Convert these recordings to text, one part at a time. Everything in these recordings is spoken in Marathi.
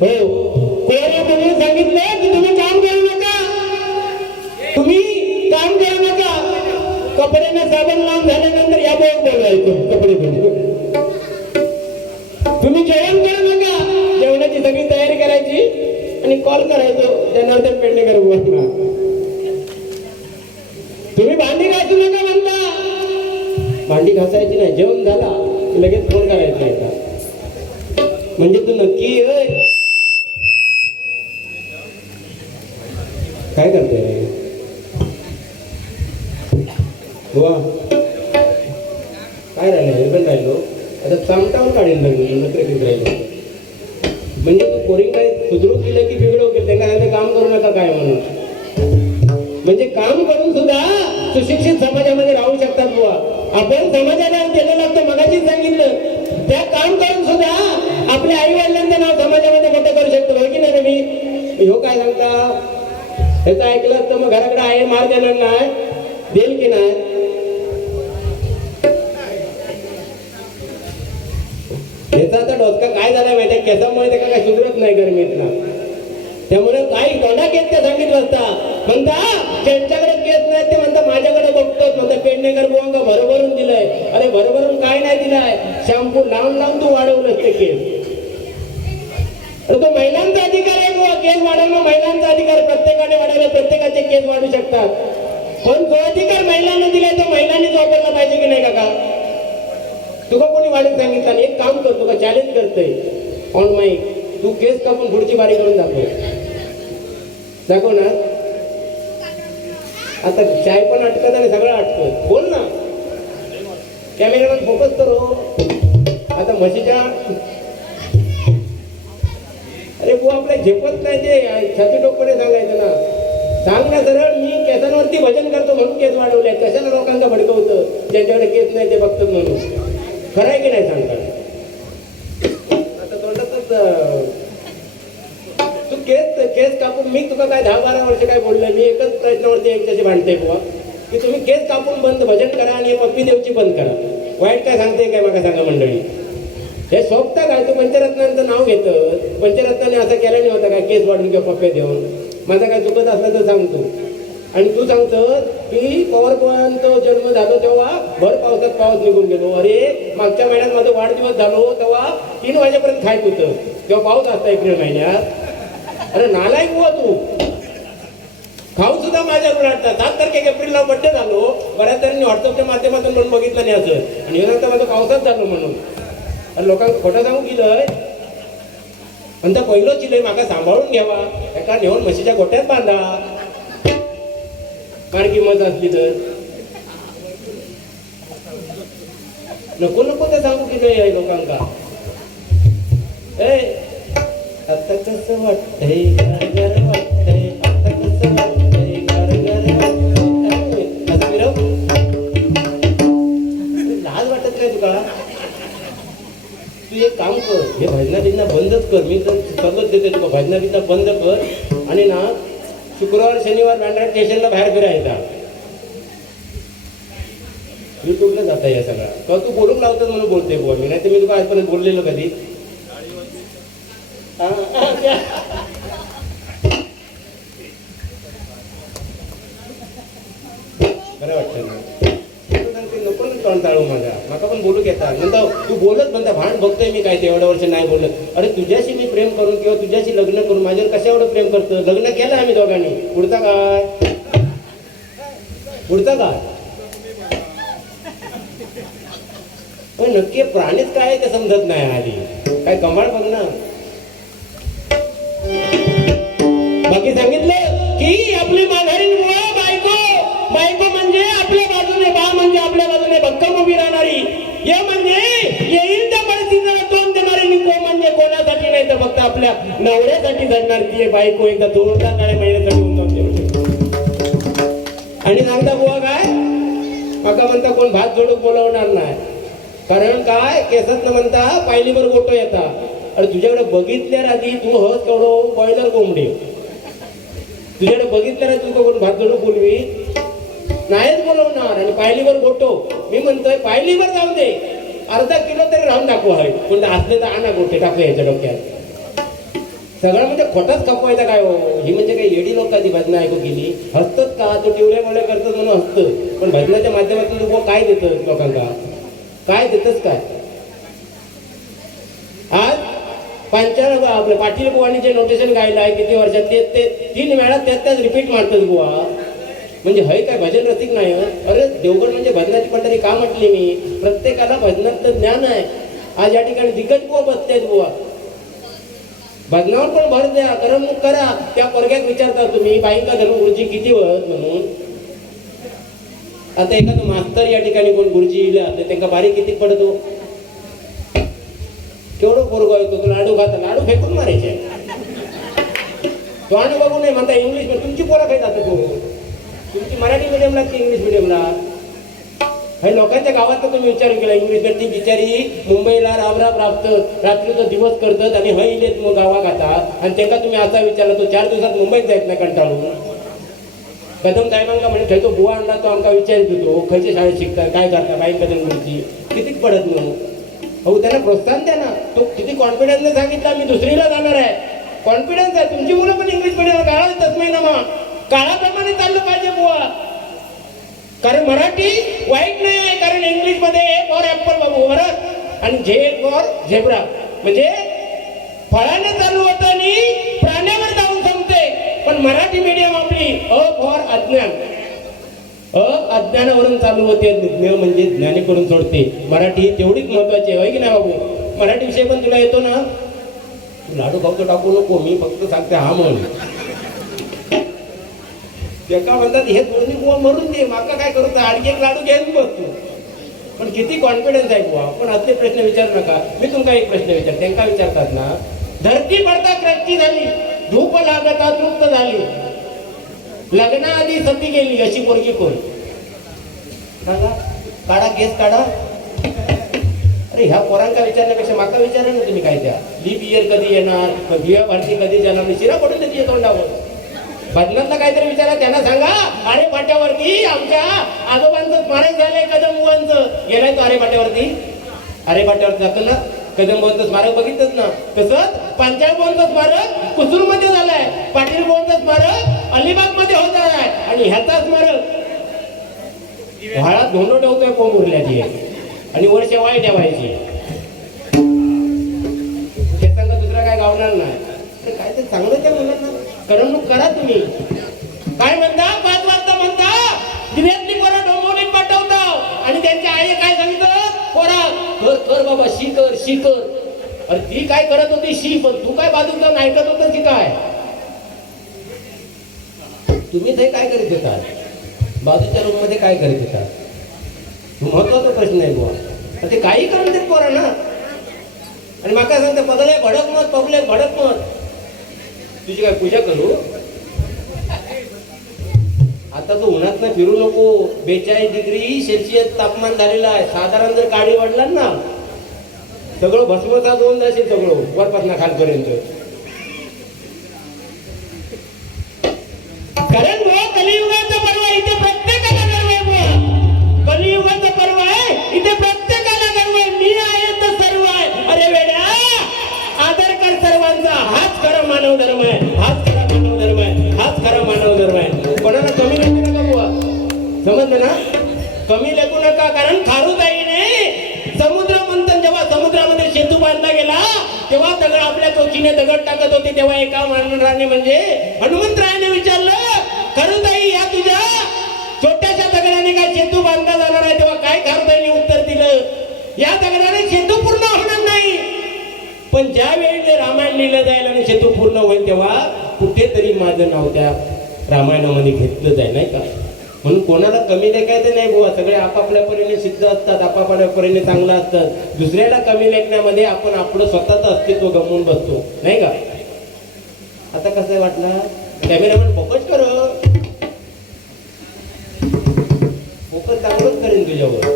हो. कोणी तुम्ही सांगितलं की तुम्ही काम करू नका. तुम्ही काम करू नका. कपड्यांना साबण लावून झाल्यानंतर या बोल बोलवायचं कपडे धुवून तुम्ही जेवण करू नका. जेवणाची सगळी तयारी करायची आणि कॉल करायचो जनार्दन पेडणेकर बुवांना तुम्ही भांडी घासू नका म्हणता. भांडी घासायची नाही जेवण झाला लगेच फोन करायचा एका म्हणजे तू नक्की काय करते रे? वा काय राहिलं हे पण राहिलो. आता चामटावर काढीन लागलो नोकरीत राहिलो म्हणजे तू पोरिंग काय सुधरू केलं की बिघडव केलं त्यांना काय काम करू नका काय म्हणून. म्हणजे काम करून सुद्धा सुशिक्षित समाजामध्ये राहू शकतात बुवा. आपण समाजाला केलं लागतं मगाशीच सांगितलं. त्या काम करून सुद्धा आपल्या आई वडिलांचं नाव समाजामध्ये मोठं करू शकतो हो की नाही रवी ह्यो काय सांगता? ह्याचं ऐकलं तर मग घराकडे आहे मार देणार नाही. देईल की नाही? ह्याचा तर डोसका काय झाला माहिती केसामुळे त्याला काय सुधरत नाही गरमीतला त्यामुळे काही तोंडा केस ते सांगितलं असता. म्हणता त्यांच्याकडे केस नाही ते म्हणता माझ्याकडे बघतोच म्हणता पेडणेकर बुवांका भरभरून दिलंय. अरे भरभरून काय नाही दिलाय. शॅम्पू लावून लावून तू वाढवलंस ते केस. अरे तो महिलांचा अधिकार आहे केस वाढवणं महिलांचा अधिकार प्रत्येकाने वाढवला प्रत्येकाचे केस वाढू शकतात. पण जो अधिकार महिलांना दिलाय तो महिलांनीच वापरला पाहिजे की नाही काका? तुका कोणी वाढत सांगितलं? आणि एक काम कर तुका चॅलेंज करतोय. ऑन माईक तू केस कापून पुढची बारी करून दाखव. दाखव ना. आता चाय पण अटकत आणि सगळं अटकत बोल ना. कॅमेरामॅन फोकस करो आता म्हशीच्या अरे बुवा आपल्या झेपत नाही ते छाती टोकपणे सांगायचं ना सांग ना सरळ मी केसांवरती भजन करतो म्हणून केस वाढवले कशाला लोकांना भडकवतं ज्यांच्याकडे केस नाही ते बघतात म्हणून. खरं आहे की नाही सांगता? आता तोंडातच तू केस केस कापून मी तुका काय दहा बारा वर्ष काय बोललं मी एकच प्रश्नावरती एकच्याशी भांडते बुवा. की तुम्ही केस कापून बंद भजन करा आणि पप्पी देवची बंद करा. वाईट काय सांगते काय मला सांगा मंडळी? हे सोपता काय? तू पंचरत्नांचं नाव घेतं पंचरत्नाने असं केलं नाही होतं काय केस वाढून किंवा पप्पे देऊन. माझा काय चुकत असलं तर सांगतो आणि तू सांगतो की पवार पवारांचा जन्म झालो तेव्हा भर पावसात पाऊस निघून गेलो. अरे मागच्या महिन्यात माझा वाढदिवस झालो हो, तेव्हा तीन वाजेपर्यंत खायत होतं. तेव्हा पाऊस असता एप्रिल महिन्यात. अरे नालायक हो तू. खाऊन सुद्धा माझ्या उलाटतात सात तारखे एप्रिलला बड्डे झालो. बऱ्याच जणांनी व्हॉट्सअपच्या माध्यमातून म्हणून बघितलं नाही असं. आणि हे माझं पावसात झालो म्हणून. आणि लोकांना खोटं सांगू गेलंय आणि त्या पहिलो चिलय माका सांभाळून घ्यावा. एका नेऊन म्हशीच्या गोट्यात बांधा. फार किंमत असली तर. नको नको ते सांगू की नाही लोकांका. ए आता कसं वाटतंय एक काम कर हे भजना बिजना बंदच कर. मी तर सगळं देते तुका भजना बिजना बंद कर. आणि ना शुक्रवार शनिवार बँड्रा स्टेशनला बाहेर फिरायचा. युट्यूबला जाता या सगळा? का तू बोलूक लावतात म्हणून बोलते बुवा? मी नाही तर मी तुला आजपर्यंत बोललेलो कधी हा, हा, त्या- बरं वाटतं ना तू सांगते, नको ना तोंड टाळू माझा माका पण बोलू तू बोलत म्हणता भांड बघतोय मी काय ते एवढ्या वर्ष नाही बोलत. अरे तुझ्याशी मी प्रेम करून किंवा तुझ्याशी लग्न करून माझ्यावर कशा एवढं प्रेम करतो लग्न केलं आम्ही दोघांनी. पुढचा काय? पुढचा काय? पण नक्की प्राणीच काय ते समजत नाही आधी. काय कमाल बघ ना. बाकी सांगितलं की आपली माघारी बायको. बायको म्हणजे आपल्या बाजूने बा म्हणजे आपल्या बाजूने भक्कम उभी राहणार ये म्हणजे येईल त्या परिस्थितीला तोंड देणारी आणि को म्हणजे कोणासाठी नाही तर फक्त आपल्या नवऱ्यासाठी झडणार ती बायको एकदा दोनदा काळे महिन्यासाठी होऊन जाते आणि सांगता बुवा काय? मका म्हणता कोण भात जोडून बोलवणार नाही. कारण काय? केसात न म्हणता पायलीवर गोटो येता अरे तुझ्याकडे बघितल्या आधी तू हस केवढं बॉयलर कोंबडी. तुझ्याकडे बघितल्या तू कोण भात जोडू पूर्वी नाहीच बोलवणार आणि पायलीवर गोटो मी म्हणतोय पायलीवर जाऊ दे. अर्धा किलो तरी राहून दाखवा हवे. पण असले तर आणा गोटे टाकू याच्या डोक्यात. सगळं म्हणजे खोटाच खपवायचा काय हो? ही म्हणजे काही येडी लोकांची ती भजनं ऐकू गेली हसतात का? तो टिवले मोळे करतात म्हणून हसतं पण भजनाच्या माध्यमातून तू काय देतं लोकांना काय देतच काय? आज पंचाण आपलं पाटील बुवानी जे नोटेशन गायलं आहे किती वर्षात? ते ते तीन वेळा त्यात त्याच रिपीट मारतात बुवा. म्हणजे हय काय भजन रसिक नाही अरे देवगड म्हणजे भजनाची पंढरी का म्हटली मी? प्रत्येकाला भजनाचं ज्ञान आहे. आज या ठिकाणी दिग्गज बुवा बसतेत बुवा. भजनावर पण भर द्या करमणूक करा. त्या पोरग्यात विचारता तुम्ही बाईंका धर्म गुरुजी किती वळत म्हणून? आता एखादं मास्तर या ठिकाणी कोण गुरुजी येईल तर त्यांना बारीक किती पडतो? केवढं पोरगो येतो तो लाडू खाता लाडू फेकून मारायचे. तो आणि बघू नये म्हणता इंग्लिश तुमची पोरं काय जातो तुमची मराठी मिडियमला की इंग्लिश मिडियमला हे लोकांच्या गावात तुम्ही विचार केला इंग्लिश ती बिचारी मुंबईला राबराब राबत रात्रीचा दिवस करतात आणि हय इलेत मग गावा खाता. आणि त्यांना तुम्ही असा विचारला तो चार दिवसात मुंबईत जायत नाही कंटाळून. कदम साहेबांना म्हणजे थंय तो बुवा आणला तो आमका विचारित होतो खयच्या शाळेत शिकता काय करता बाई कदम गुरुची कितीच पडत म्हणून अहो त्यांना प्रोत्साहन द्या ना. तो किती कॉन्फिडन्सने सांगितला मी दुसरीला जाणार आहे. कॉन्फिडन्स आहे. तुमची मुलं पण इंग्लिश मिडियम गाळा येतात महिना मग काळाप्रमाणे चाललं पाहिजे बुवा. कारण मराठी वाईट नाही आहे कारण इंग्लिशमध्ये फॉर ऍपल बाबू बरं? आणि झे फॉर झेब्रा म्हणजे फळाने चालू होत आणि प्राण्यावर जाऊन संपते पण मराठी मीडियम आपली अ फॉर अज्ञान. अ अज्ञानावरून चालू होते ज्ञ म्हणजे ज्ञानी करून सोडते. मराठी तेवढीच महत्वाची आहे की नाही बाबू? मराठी विषय पण तुला येतो ना? लाडू खाऊचं टाकू नको मी फक्त सांगते हा म्हणून. एका म्हणतात हे दोन्ही बुवा मरून दे माका काय करू आणखी एक लाडू बघ तू. पण किती कॉन्फिडन्स आहे बुवा. पण असले प्रश्न विचारू नका. मी तुमका एक प्रश्न विचार त्यांका विचारतात ना धरती पडता क्रष्टी झाली धूप लागता तृप्त झाली. लग्नाआधी सती गेली अशी पोरगी कोण? काढा. केस काढा. अरे ह्या पोरांका विचारण्यापेक्षा माका विचारा ना तुम्ही काय त्या. लीप इयर कधी येणार? दिव्या भारती कधी जाणार? शिरा पडून त्याची तोंडावर. बदनातला काहीतरी विचारा त्यांना सांगा आरे पाट्यावरती आमच्या आजोबांचं स्मारक झालंय कदमबुवांचं गेलाय तो आरे पाट्यावरती. आरे पाट्यावरती जातो ना. कदम स्मारक बघितलंच ना? तसंच पांचाळबुवांचं स्मारक कुसूरमध्ये झालंय. पाटील बुवांचं स्मारक अलिबागमध्ये होत आहे. आणि ह्याचा स्मारक व्हाळात धोंडो ठेवतोय कोंबुरल्याची आणि वर्ष वाय ठेवायची ते सांगा दुसरा काय गावणार नाही. काय ते चांगलं त्या मुलांना करमणूक करा तुम्ही. काय म्हणता? पाच वाजता म्हणता. दिव्यातली पोरं डोंबवलीत पाठवता आणि त्यांच्या आई काय सांगितलं? पोरा कर कर बाबा शी कर शी कर अरे ती काय करत होती? शी पण तू काय बाजूला जाऊन ऐकत होतं की काय? तुम्ही ते काय करीत होता बाजूच्या रूममध्ये काय करीत होता महत्त्वाचा प्रश्न आहे बुवा. ते काही करून देत पोरा ना आणि माका सांगते पगले भडक मत पगले भडक मत तुझी काय पूजा करू? आता तू उन्हात ना फिरू नको. बेचाळीस डिग्री सेल्सिअस तापमान झालेलं आहे. साधारण जर गाडी वाढला ना सगळं भस्मता होऊन जाशील सगळं वरपासना खालपर्यंत. कारण बुवा कलियुगाचं पर्व आहे, इथे प्रत्येकाला गर्व आहे बुवा. कलियुगाचं पर्व आहे. इथे प्रत्येकाला गर्व आहे. मी आहे तर सर्व आहे. अरे वेड्या आदर कर सर्वांचा. हाच खरा मानव धर्म आहे. हाच खरा मानव धर्म आहे कोणाला कमी लेखू नका बुवा. समजलं ना? कमी लेखू नका कारण खारुताईने समुद्र मंथन जेव्हा समुद्रामध्ये सेतू बांधला गेला तेव्हा दगड आपल्या चोचीने दगड टाकत होते तेव्हा एका मानराने म्हणजे हनुमंतरायाने विचारलं खारुताई या तुझ्या छोट्याशा दगडाने काय सेतू बांधला जाणार आहे? तेव्हा काय खारुताईने उत्तर दिलं या दगडाने सेतू पूर्ण होणार नाही. पण ज्या वेळी ते रामायण लिहिलं जाईल आणि सेतू पूर्ण होईल तेव्हा कुठेतरी माझं नाव त्या रामायणामध्ये घेतलं आहे नाही का? म्हणून कोणाला कमी लेखायचं नाही बुवा. सगळे आपापल्या परीने सिद्ध असतात आपापल्या परीने चांगलं असतात. दुसऱ्याला कमी लेखण्यामध्ये आपण आपलं स्वतःचं अस्तित्व गमवून बसतो नाही का? आता कसं आहे वाटलं? कॅमेरामॅन फोकस कर. फोकस चांगलंच करेन तुझ्यावर.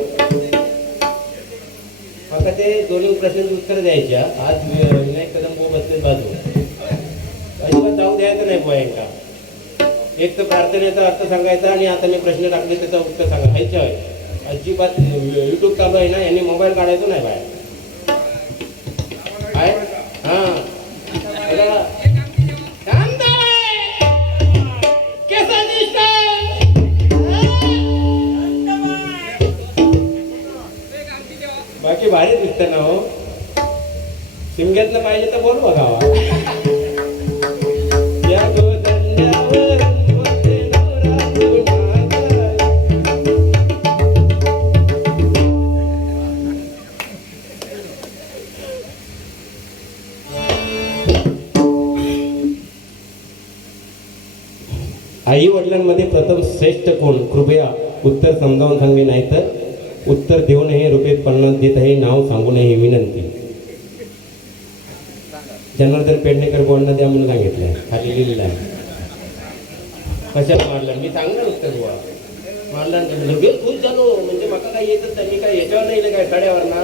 आता ते दोन्ही प्रश्नांची उत्तर द्यायच्या आज विनायक कदम बोब बसले बाजू द्यायचं नाही पोयांका एक तर प्रार्थनेचा अर्थ सांगायचा आणि आता मी प्रश्न टाकले त्याचा उत्तर सांगा. आहे अजिबात युट्यूब चालू आहे ना यांनी मोबाईल काढायचो नाही बाहेर. काय हा. बाकी भारी दिसत ना हो. शिमग्यातलं पाहिजे तर बोलू बघा शिक्षक श्रेष्ठ कृपया उत्तर समजावून सांगले नाही तर उत्तर देऊ नये रुपये पन्नास देत आहे नाव सांगू नये ही विनंती जनार्दन पेडणेकर बोलणं द्या म्हणून सांगितलं आहे. खाली लिहिलेलं आहे. कशाला मारलं? मी सांगणार उत्तर बुवा. मारलं म्हणजे लगेच खुश झालो म्हणजे मला काय येतच नाही. मी काय याच्यावर नाही काय साड्यावर ना?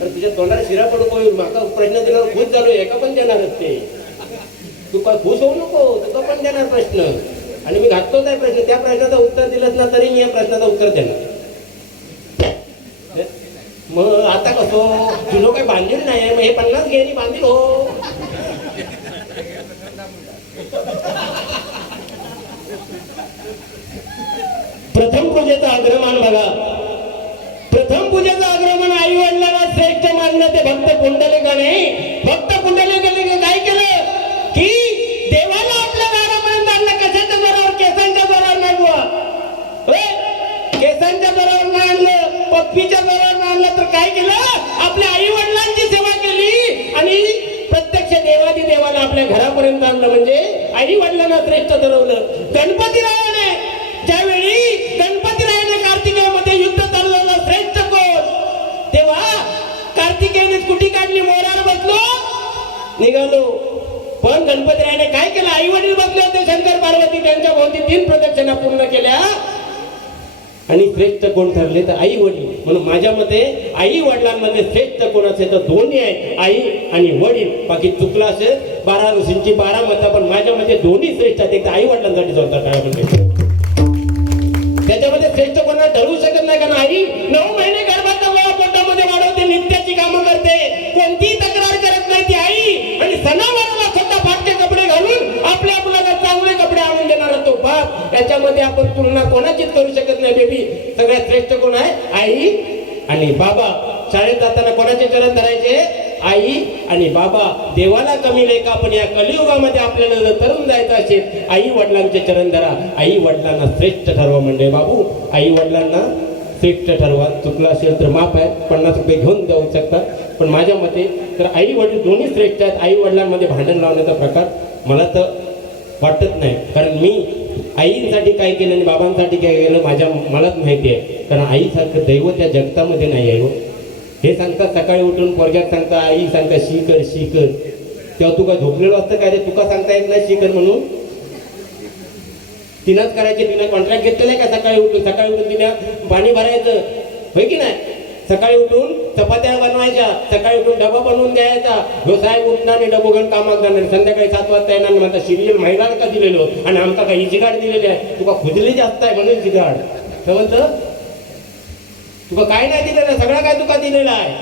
तर तुझ्या तोंडाला शिरा पडू होईल माका प्रश्न दिल्यावर खुश झालो एका पण देणारच ते. तू काय खुश होऊ नको? तुका पण देणार प्रश्न. आणि मी घातलो काय प्रश्न त्या प्रश्नाचं उत्तर दिलंच ना तरी मी या प्रश्नाचं उत्तर देणार. मग आता कसं? तुझं काही बांधील नाही मग हे पन्नास घे बांधील हो. प्रथम पूजेचा आग्रहमान बघा. प्रथम पूजेचा आग्रहमान आई वडिलांना श्रेष्ठ मानलं ते भक्त कुंडलिका नाही. भक्त कुंडलिका काय केलं की देवाला आपल्या दारापर्यंत आणलं कशाच्या बरोबर केसांच्या बरोबर नाही बुवा होय? केसांच्या बरोबर नाही आणलं जोरावर बरोबर आणलं तर काय केलं? आपल्या आई वडिलांची सेवा केली. आणि प्रत्यक्ष देवादी देवाला आपल्या घरापर्यंत आणलं म्हणजे आई वडिलांना श्रेष्ठ ठरवलं. गणपतीरायाने ज्यावेळी गणपतीरायाने कार्तिकेमध्ये युद्ध चाललं श्रेष्ठ कोण? तेव्हा कार्तिकेयने कुठी काढली मोरावर बसलो. निघालो. पण गणपतीरायाने काय केलं? आई वडील बसले होते शंकर पार्वती त्यांच्या भोवती तीन प्रदक्षिणा पूर्ण केल्या. आणि श्रेष्ठ कोण ठरले तर आई वडील. म्हणून माझ्या मते आई वडिलांमध्ये श्रेष्ठ कोण असेल तर दोन्ही आहे आई आणि वडील. बाकी चुकला असेल बारा ऋषींची बारा मतं पण माझ्या मते दोन्ही श्रेष्ठ आहेत. एक आई वडिलांसाठी जोडतात काय म्हणजे त्याच्यामध्ये श्रेष्ठ कोणाला ठरवू शकत नाही कारण आई? नऊ त्याच्यामध्ये आपण तुलना कोणाचीच करू शकत नाही बेबी सगळ्यात श्रेष्ठ कोण आहे? आई आणि बाबा. शाळेत जाताना कोणाचे चरण धरायचे? आई आणि बाबा. देवाला कमी नाही का पण या कलियुगामध्ये आपल्याला जर तरुण जायचं असेल आई वडिलांचे चरण धरा. आई वडिलांना श्रेष्ठ ठरवा म्हणजे बाबू. आई वडिलांना श्रेष्ठ ठरवा. चुकला असेल तर माफ आहे. पन्नास रुपये घेऊन जाऊ शकतात. पण माझ्या मते तर आई वडील दोन्ही श्रेष्ठ आहेत. आई वडिलांमध्ये भांडण लावण्याचा प्रकार मला तर वाटत नाही. कारण मी आईसाठी काय केलं आणि बाबांसाठी काय केलं माझ्या मलाच माहिती आहे. कारण आईसारखं दैवत या जगतामध्ये नाही आहे हो. हे सांगतात सकाळी उठून पोरग्यात सांगता आई सांगता शी कर शी कर. तेव्हा तुका झोपलेलो असतं काय रे? तुका सांगता येत नाही शिकर म्हणून? तिनंच करायचे तिनं कॉन्ट्रॅक्ट घेतलेलं आहे का सकाळी उठून? सकाळी उठून तिनं पाणी भरायचं. होय की नाही? सकाळी उठून चपात्या बनवायच्या सकाळी उठून डबा बनवून द्यायचा. ह्यो साहेब उठणार नाही डबो घेऊन कामात जाणार संध्याकाळी सात वाजता येणार म्हणता शिरियल महिलाला का दिलेलो? आणि आमका काही जिगाड दिलेली आहे. तुका खुजली जास्त आहे म्हणून जिगाड काय तुका काय नाही दिलेलं? सगळं काय तुका दिलेलं आहे?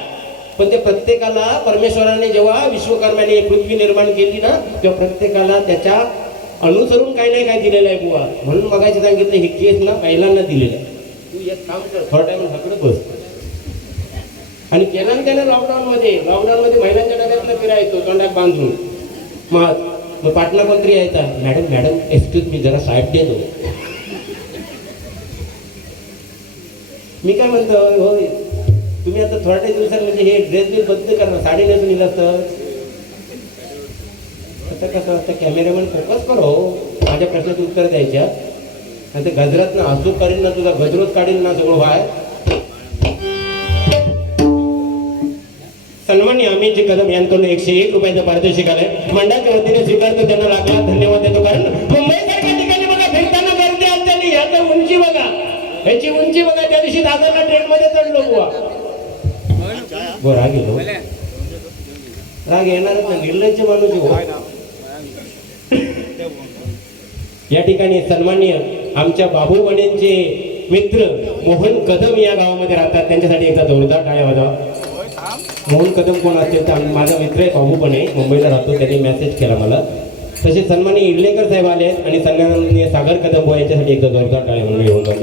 पण ते प्रत्येकाला परमेश्वराने जेव्हा विश्वकर्माने पृथ्वी निर्माण केली ना तेव्हा प्रत्येकाला त्याच्या अनुसरून काही नाही काय दिलेलं आहे बुवा. म्हणून मगायचं सांगितलं हे केस ना पहिल्यांदा दिलेलं आहे. तू एक काम कर थोडा टाइम सगळं बस. आणि केलं ना त्यानं लॉकडाऊन मध्ये महिलांच्या डब्यातनं फिरायचो तोंडात बांधून. मग मग पाटला मंत्री यायचा मॅडम मॅडम एक्सक्यूज मी जरा साहेब देतो मी काय म्हणतो होय तुम्ही आता थोड्या दिवसात म्हणजे हे ड्रेस बी बंद करणार साडी नेसून येईल असतं आता कसं असतं कॅमेरामॅन फोकस करो. माझ्या प्रश्नाचं उत्तर द्यायच्या आणि ते गजरात ना हसूक करीन ना तुझा गजरोत काढील ना सगळं व्हाय सन्मान्य अमितजी कदम यांकडून एकशे एक रुपयाचं पारितोषिक आलंय. मंडळाच्या वतीने स्वीकारतो त्यांना लाखला धन्यवाद देतो कारण मुंबई सारख्या ठिकाणी बघा फिरताना गर्दी असताना ह्याचं उंची बघा. ह्याची उंची बघा त्या दिवशी दादाला ट्रेन मध्ये चढलो बुवा. बरं राग येतो. राग येणारच ना निर्लज्ज माणूस या ठिकाणी सन्मान्य आमच्या बाबू बनेंचे मित्र मोहन कदम या गावामध्ये राहतात. त्यांच्यासाठी एकदा जोरदार टाळ्या वाजवा. मोहन कदम कोण असतील तर माझा मित्र आहे पण आहे मुंबईला राहतो त्यांनी मेसेज केला मला. तसे सन्मानी इडलेकर साहेब आले आहेत आणि सन्माननीय सागर कदम बुवा यांच्यासाठी एकदा जोरदार टाळे म्हणून घेऊन जाऊ.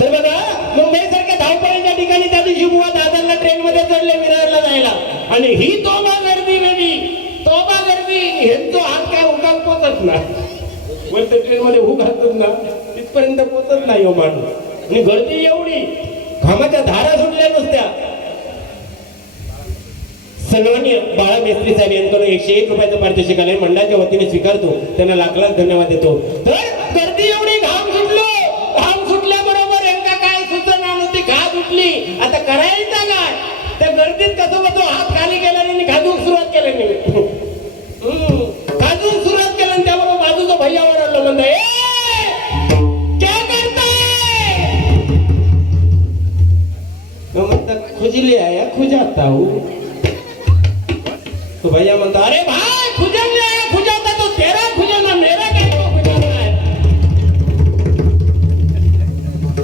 तर बघा मुंबई धावपळीच्या ठिकाणी त्या दिवशी बुवा दादांना ट्रेनमध्ये चढले विरारला जायला. आणि ही तोबा गर्दी वेगळी तोबा गर्दी. ह्यांचो हात काय उगाच पोचत ना. वरच्या ट्रेन मध्ये उग ना. तिथपर्यंत पोचत नाही हो माणूस. आणि गर्दी एवढी. घामाच्या धारा सुटल्या नसत्या. सन्मान्य बाळा मेस्त्री साहेब यांकडून एकशे एक रुपयाचं पारितोषिक आलंय. मंडळाच्या वतीने स्वीकारतो. त्यांना लाख लाख धन्यवाद देतो. तर गर्दी एवढी घाम सुटलो. घाम सुटल्याबरोबर यांना काय सुचना नव्हती? घा सुटली. आता करायचं काय? म्हणता खुजली आया खुजाता हूँ तो भैया म्हणता अरे भाई खुजलने आया खुजाता तो तेरा खुजाना मेरा काय खुजाना है?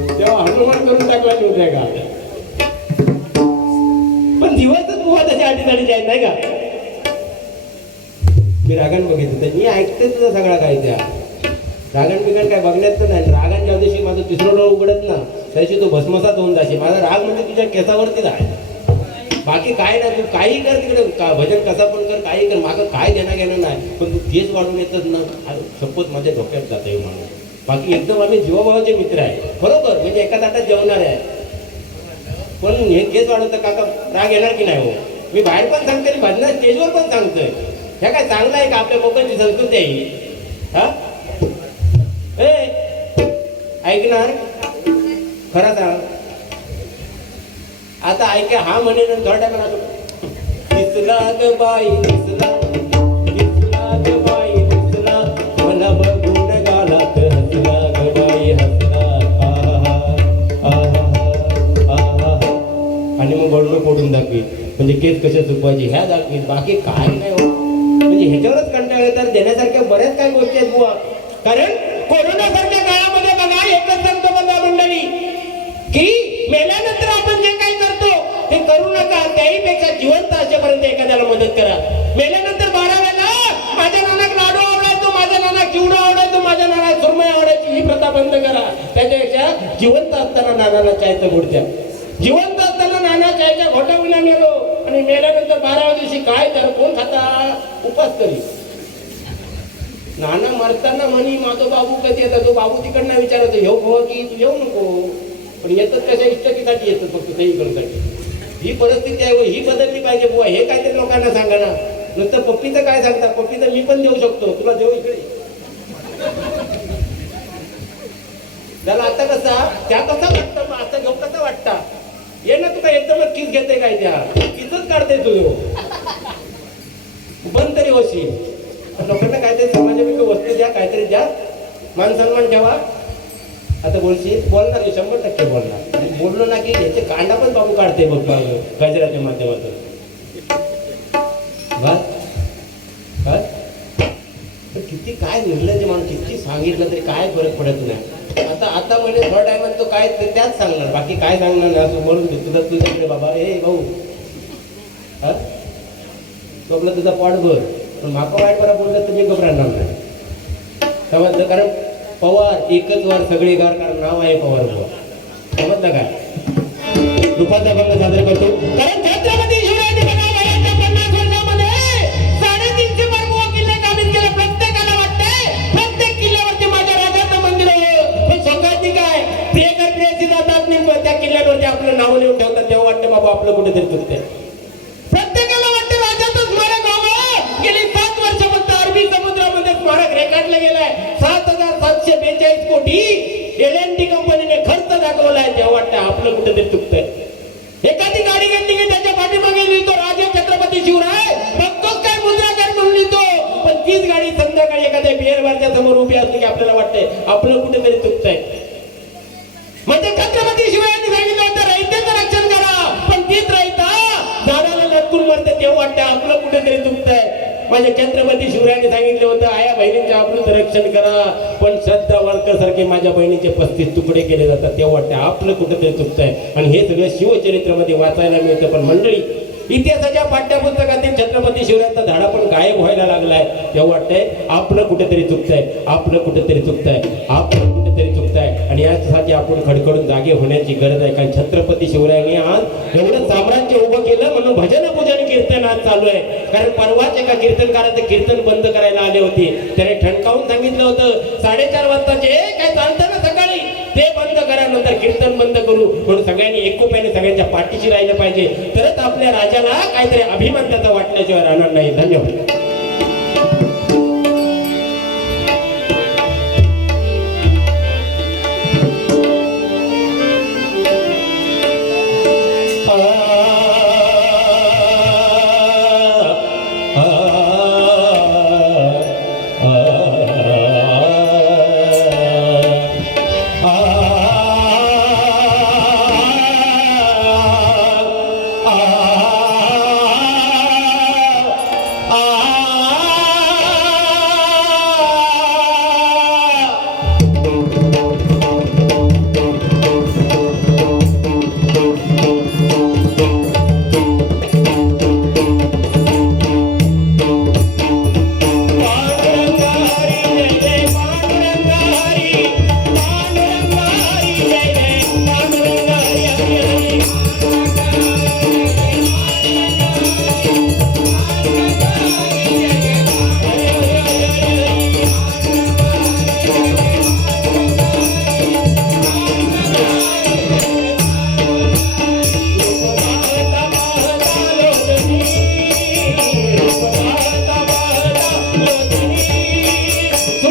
तेव्हा हनुमान करून टाकला नव्हत्या का पण दिवसच बुवा त्याच्या अडीच जायचं नाही का? मी रागण बघितलं तर मी ऐकते तुझा सगळा काय त्या. रागण बिगण काय बघण्यात तर नाही रागण ज्या दिवशी माझं तिसरं डोळ उघडत ना त्याची तो भस्मसात होऊन जाशील. माझा राग म्हणजे तुझ्या केसावरतीच आहे. बाकी काय नाही तू काही कर तिकडे. का भजन कसा पण कर काही कर. मागं काय देणं घेणं नाही. पण तू केस वाढून येतच ना. सपोज माझ्या डोक्यात जातं येऊ माणूस बाकी एकदम आम्ही जीवाभावाचे मित्र आहे. बरोबर. म्हणजे एका ताटात जेवणार आहे. पण हे केस वाढवतं काका राग येणार की नाही हो? मी बाहेर पण सांगते आणि भजनात स्टेजवर पण सांगतोय. ह्या काय चांगलं आहे का? आपल्या कोकणची संस्कृती आहे हा. ऐकणार? खरं सांग. आता ऐका हा म्हणे थोड्या टाइम दिसला ग बाई दिसला दिसला ग बाई दिसला. मला बघून गालात हसला ग बाई हसला. आणि मग बडणं फोडून दाखवी म्हणजे केस कशा चुकवायचे ह्या दाखवी बाकी काय नाही हो. म्हणजे ह्याच्यावरच कंटाळ येतात देण्यासारख्या बऱ्याच काही गोष्टी आहेत बुवा. कारण कोरोनासारख्या काळामध्ये बघा एकच वर्षापर्यंत एखाद्याला मदत करा. मेल्यानंतर बाराव्याला माझ्या नानाक लाडू आवडायचो माझ्या नानाक चिवडा आवडायचो माझ्या नानाक सुरमय आवडायची ही प्रथा बंद करा. त्याच्यापेक्षा जिवंत असताना नानाला चायचं गोडत्या जिवंत असताना नाना चायच्या घोटा विना मेलो आणि मेल्यानंतर बाराव्या दिवशी काय तर कोण खाता? उपास करी. नाना मरताना म्हणी माझो बाबू कधी येतात तो बाबू तिकडनं विचारतो येऊ हो की तू येऊ नको. पण येतात कशा इष्टकीसाठी येतात फक्त ते इकडसाठी ही परिस्थिती आहे ही बदलली पाहिजे बुवा हे काहीतरी लोकांना सांगा ना. नुसतं पप्पीचं काय सांगता? पप्पीचं मी पण देऊ शकतो तुला देऊ इकडे. त्याला आता कसा त्या कसा वाटतं? मग आता घेऊ कसा वाटता? ये ना तुला एकदमच किस घेते काय त्या? किसच काढते तू? बंद तरी होशील. लोकांना काहीतरी समाजापैकी वस्तू द्या काहीतरी द्या. मान सन्मान ठेवा. आता बोलशील? बोलणार मी शंभर टक्के बोलणार. बोललो ना की याचे कांदा पण बाबू काढते बघ मागं, गजराच्या माध्यमातून. बस. बस. किती काय निर्लज्ज माणूस किती सांगितलं तरी काय फरक पडत नाही. आता आता म्हणजे थोड्या टायमात तो काय ते त्याच सांगणार. बाकी काय सांगणार नाही असं बोलून तुझा तुझ्याकडे बाबा ए भाऊ. हा? तो आपला तुझा पॉट भर. पण माका वाईट बरा बोललं तर मी घबराणार नाही. समजलं? कारण पवार एकच वार सगळे गार कारण नाव आहे पवार बुवा. समजलं काय दुपारचा भंग साजरा करतो. कारण छत्रपती प्रत्येकाला वाटतंय प्रत्येक किल्ल्यावरती माझ्या मंदिर आहे. स्वतःची काय त्या किल्ल्यावरती आपलं नाव लिहून ठेवतात. तेव्हा वाटतं बाबा आपलं कुठेतरी चुकते प्रत्येकाला वाटतं राजाचं स्मारक व्हावं गेली सात वर्ष फक्त अरबी समुद्रामध्ये स्मारक रेखाटलं गेलंय सात हजार सातशे बेचाळीस कोटी एल एन टी कंपनीने खर्च दाखवलाय तेव्हा वाटतं आपलं कुठेतरी चुकतंय. एखादी गाडी घेतली की त्याच्या पाठीमागे लिहितो राजे छत्रपती शिवराय बघतोच काय मुद्रा कर म्हणून लिहितो. पण तीच गाडी संध्याकाळी एखाद्या बिअर बारच्या समोर उभी असली की आपल्याला वाटतंय आपलं कुठेतरी चुकतंय म्हणजे छत्रपती शिवायांनी सांगितलं होतं रयतेचं रक्षण करा पण तीच रयता झाडाला लटकून मरते तेव्हा वाटतं आपलं कुठेतरी माझ्या छत्रपती शिवरायांनी सांगितलं होतं आया बहिणींचे आपलं रक्षण करा. पण श्रद्धा वाळकर सारखे माझ्या बहिणीचे पस्तीस तुकडे केले जातात. तेव्हा वाटतं आपलं कुठेतरी चुकतंय. आणि हे सगळं शिवचरित्रामध्ये वाचायला मिळतं. पण मंडळी इतिहासाच्या पाठ्यपुस्तकातील छत्रपती शिवरायांचा धाडा पण गायब व्हायला लागलाय. तेव्हा वाटतंय आपलं कुठेतरी चुकतंय. आपलं कुठेतरी चुकतंय. आपलं कुठेतरी चुकतंय. आणि यासाठी आपण खडखडून जागे होण्याची गरज आहे. कारण छत्रपती शिवरायांनी आज एवढं साम्राज्य उभं केलं म्हणून भजन कीर्तन आज चालू आहे. कारण परवाच एका कीर्तनकाराचं कीर्तन बंद करायला आले होते. त्याने ठणकावून सांगितलं होतं साडेचार वाजताचे काय चालतं ना सकाळी? ते बंद करा नंतर कीर्तन बंद करू. म्हणून सगळ्यांनी एकोप्याने सगळ्यांच्या पाठीशी राहिलं पाहिजे. तरच आपल्या राजाला काहीतरी अभिमान वाटल्याशिवाय राहणार नाही. धन्यवाद.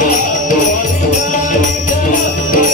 Thank you.